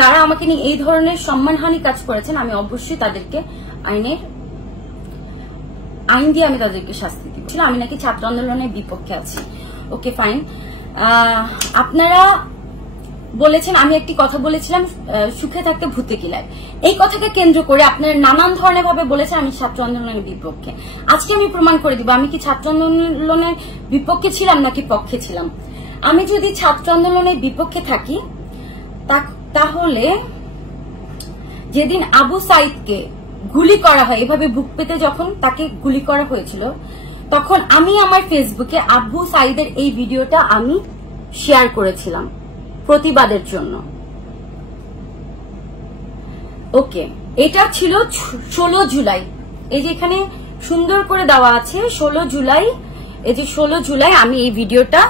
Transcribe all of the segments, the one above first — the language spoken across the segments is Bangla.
যারা আমাকে নিয়ে এই ধরনের সম্মানহানি কাজ করেছেন আমি অবশ্যই তাদেরকে আইন দিয়ে আমি তাদেরকে শাস্তি দিব। আমি নাকি ছাত্র আন্দোলনের বিপক্ষে আছি। Okay fine. আপনারা বলেছেন, আমি একটি কথা বলেছিলাম সুখে থাকতে ভূতে কিলায়, এই কথাকে কেন্দ্র করে আপনারা নানান ধরনের ভাবে বলেছেন আমি ছাত্র আন্দোলনের বিপক্ষে। আজকে আমি প্রমাণ করে দিব আমি কি ছাত্র আন্দোলনের বিপক্ষে ছিলাম নাকি পক্ষে ছিলাম। আমি যদি ছাত্র আন্দোলনের বিপক্ষে থাকি তাহলে যেদিন আবু সাইদকে গুলি করা হয়, এভাবে বুক পেতে যখন তাকে গুলি করা হয়েছিল, তখন আমি আমার ফেসবুকে আবু সাইদের এই ভিডিওটা আমি শেয়ার করেছিলাম প্রতিবাদের জন্য। ওকে, এটা ছিল 16 জুলাই। এই যে এখানে সুন্দর করে দেওয়া আছে 16 জুলাই। এই যে 16 জুলাই আমি এই ভিডিওটা,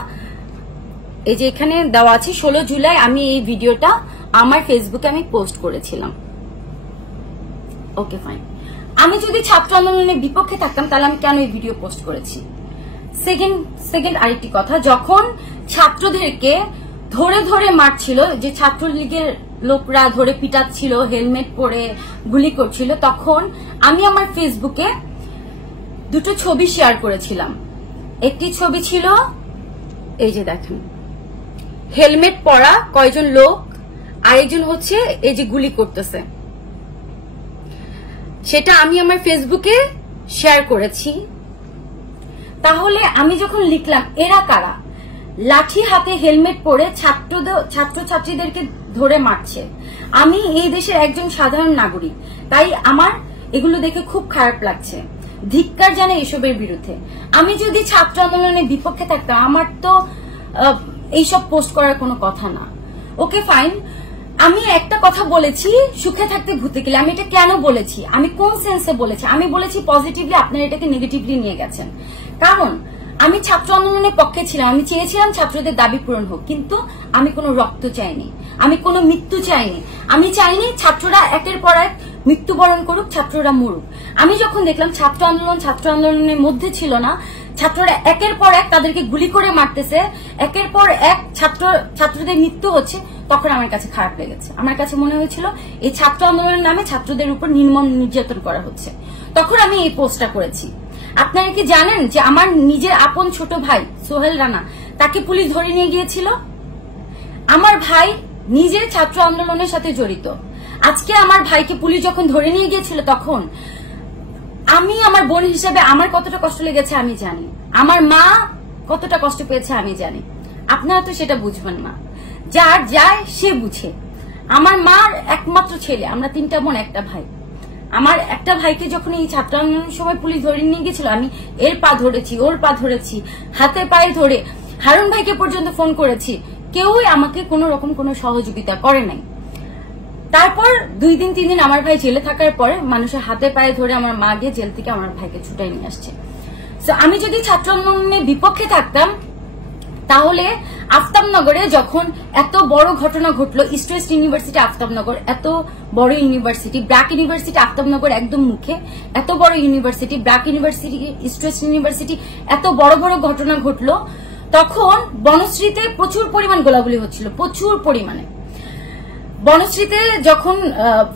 এই যে এখানে দেওয়া আছে 16 জুলাই আমি এই ভিডিওটা আমার ফেসবুকে আমি পোস্ট করেছিলাম। Okay fine. আমি যদি ছাত্র আন্দোলনের বিপক্ষে থাকতাম তাহলে আমি কেন এই ভিডিও পোস্ট করেছি? সেকেন্ড আরেকটি কথা, যখন ছাত্রদেরকে ধরে ধরে মারছিল, যে ছাত্রলীগের লোকরা ধরে পিটাচ্ছিল, হেলমেট পরে গুলি করছিল, তখন আমি আমার ফেসবুকে দুটো ছবি শেয়ার করেছিলাম। একটি ছবি ছিল এই যে দেখেন হেলমেট পরা কয়জন লোক, আরেকজন হচ্ছে এই যে গুলি করতেছে, সেটা আমি আমার ফেসবুকে শেয়ার করেছি। তাহলে আমি যখন লিখলাম এরা কারা, লাঠি হাতে হেলমেট পরে ছাত্রছাত্রীদেরকে ধরে মারছে, আমি এই দেশের একজন সাধারণ নাগরিক, তাই আমার এগুলো দেখে খুব খারাপ লাগছে, ধিক্কার জানাই এসবের বিরুদ্ধে। আমি যদি ছাত্র আন্দোলনের বিপক্ষে থাকতাম আমার তো এইসব পোস্ট করার কোনো কথা না। Okay fine. আমি একটা কথা বলেছি সুখে থাকতে ভূতে গেলে, আমি এটা কেন বলেছি, আমি কোন সেন্সে বলেছি? আমি বলেছি পজিটিভলি, আপনারা এটাকে নেগেটিভলি নিয়ে গেছেন। কারণ আমি ছাত্র আন্দোলনের পক্ষে ছিলাম, আমি চেয়েছিলাম ছাত্রদের দাবি পূরণ হোক, কিন্তু আমি কোনো রক্ত চাইনি, আমি কোনো মৃত্যু চাইনি, আমি চাইনি ছাত্ররা একের পর এক মৃত্যুবরণ করুক, ছাত্ররা মরুক। আমি যখন দেখলাম ছাত্র আন্দোলনের মধ্যে ছিল না, ছাত্ররা একের পর এক তাদেরকে গুলি করে মারতেছে, একের পর এক ছাত্রদের মৃত্যু হচ্ছে, তখন আমার কাছে খারাপ লেগেছে। আমার কাছে মনে হয়েছিল এই ছাত্র আন্দোলনের নামে ছাত্রদের উপর নির্মম নির্যাতন করা হচ্ছে। তখন আমি এই পোস্টটা করেছি। আপনারা কি জানেন যে আমার নিজের আপন ছোট ভাই সোহেল রানা, তাকে পুলিশ ধরে নিয়ে গিয়েছিল? আমার ভাই নিজে ছাত্র আন্দোলনের সাথে জড়িত। আজকে আমার ভাইকে পুলিশ যখন ধরে নিয়ে গিয়েছিল, তখন আমি আমার বোন হিসেবে আমার কতটা কষ্ট লেগেছে আমি জানি, আমার মা কতটা কষ্ট পেয়েছে আমি জানি। আপনারা তো সেটা বুঝবেন না, যার যায় সে বুঝে। আমার মার একমাত্র ছেলে, আমরা 3টা বোন 1টা ভাই। আমার একটা ভাইকে যখন এই ছাত্র আন্দোলনের সময় পুলিশ ধরে নিয়ে গেছিল, আমি এর পা ধরেছি, ওর পা ধরেছি, হাতে পায়ে ধরে হারুন ভাইকে পর্যন্ত ফোন করেছি, কেউই আমাকে কোনো রকম কোনো সহযোগিতা করে নাই। তারপর 2 দিন 3 দিন আমার ভাই জেলে থাকার পরে মানুষের হাতে পায়ে ধরে আমার মা গিয়ে জেল থেকে আমার ভাইকে ছুটাই নিয়ে আসছে। তো আমি যদি ছাত্র আন্দোলনের বিপক্ষে থাকতাম তাহলে আফতাবনগরে যখন এত বড় ঘটনা ঘটলো, ইস্ট ওয়েস্ট ইউনিভার্সিটি আফতাবনগর এত বড় ইউনিভার্সিটি, ব্র্যাক ইউনিভার্সিটি আফতাবনগর একদম মুখে, এত বড় university, BRAC university, east West university, এত বড় বড় ঘটনা ঘটলো, তখন বনশ্রীতে প্রচুর পরিমাণ গোলাগুলি হচ্ছিল, প্রচুর পরিমাণে। বনশ্রীতে যখন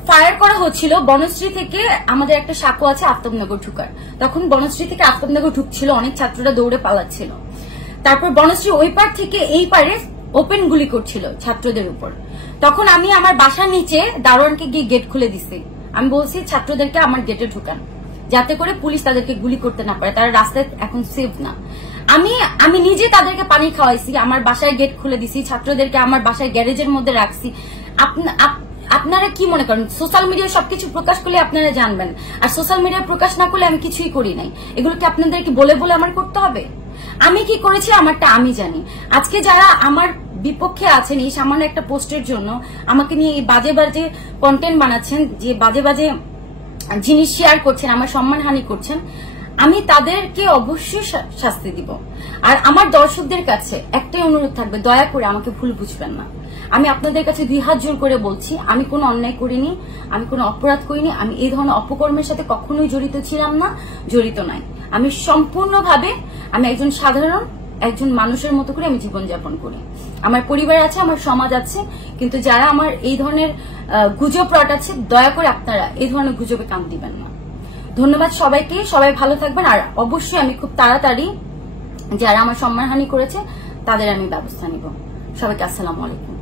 ফায়ার করা হচ্ছিল, বনশ্রী থেকে আমাদের একটা সাঁকো আছে আফতাবনগর ঢুকার, তখন বনশ্রী থেকে আফতাবনগর ঢুকছিল, অনেক ছাত্ররা দৌড়ে পালাচ্ছিল। তারপর বনশ্রী ওই পার থেকে এই পারে ওপেন গুলি করছিল ছাত্রদের উপর। তখন আমি আমার বাসার নিচে দারোয়ানকে গিয়ে গেট খুলে দিছি, আমি বলছি ছাত্রদেরকে আমার গেটে ঢুকান, যাতে করে পুলিশ তাদেরকে গুলি করতে না পারে, তারা রাস্তায় এখন সেফ না। আমি নিজে তাদেরকে পানি খাওয়াইছি, আমার বাসায় গেট খুলে দিছি, ছাত্রদেরকে আমার বাসায় গ্যারেজের মধ্যে রাখছি। আপনারা কি মনে করেন সোশ্যাল মিডিয়ায় সবকিছু প্রকাশ করলে আপনারা জানবেন, আর সোশ্যাল মিডিয়ায় প্রকাশ না করলে আমি কিছুই করি নাই? এগুলো কি আপনাদেরকে বলে বলে আমার করতে হবে? আমি কি করেছি আমারটা আমি জানি। আজকে যারা আমার বিপক্ষে আছেন এই সামান্য একটা পোস্টের জন্য আমাকে নিয়ে এই বাজে বাজে কন্টেন্ট বানাচ্ছেন, যে বাজে বাজে জিনিস শেয়ার করছেন, আমার সম্মানহানি করছেন, আমি তাদেরকে অবশ্যই শাস্তি দিব। আর আমার দর্শকদের কাছে একটাই অনুরোধ থাকবে, দয়া করে আমাকে ভুল বুঝবেন না। আমি আপনাদের কাছে 2 হাত জোর করে বলছি, আমি কোনো অন্যায় করিনি, আমি কোনো অপরাধ করিনি, আমি এই ধরনের অপকর্মের সাথে কখনোই জড়িত ছিলাম না, জড়িত নাই। আমি সম্পূর্ণভাবে আমি একজন সাধারণ একজন মানুষের মতো করে আমি জীবনযাপন করি। আমার পরিবার আছে, আমার সমাজ আছে, কিন্তু যারা আমার এই ধরনের গুজব রটাচ্ছে, দয়া করে আপনারা এই ধরনের গুজবে কান দিবেন না। ধন্যবাদ সবাইকে, সবাই ভালো থাকবেন। আর অবশ্যই আমি খুব তাড়াতাড়ি যারা আমার সম্মানহানি করেছে তাদের আমি ব্যবস্থা নিব। সবাইকে আসসালামু আলাইকুম।